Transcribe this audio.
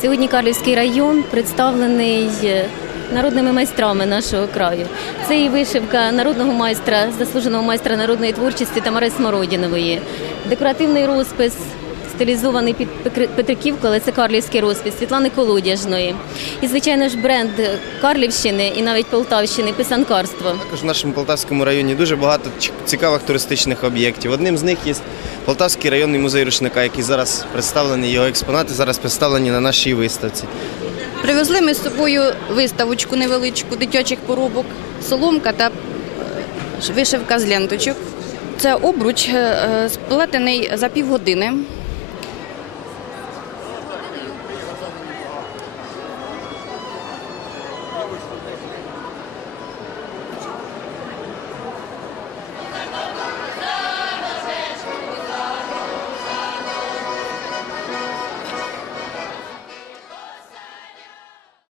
Сьогодні Карлівський район представлений е, народними майстрами нашого краю. Це і вишивка народного майстра, заслуженого майстра народної творчості Тамари Смородінової, декоративний розпис. Стилізований під Петриківку, але це карлівський розпис Світлани Колодяжної. І, звичайно ж, бренд Карлівщини і навіть Полтавщини писанкарство. Також в нашому Полтавському районі дуже багато цікавих туристичних об'єктів. Одним з них є Полтавський районний музей рушника, який зараз представлений, його експонати зараз представлені на нашій виставці. Привезли ми з собою виставочку невеличку дитячих поробок, соломка та е, вишивка з ленточок. Це обруч е, е, сплетений за півгодини.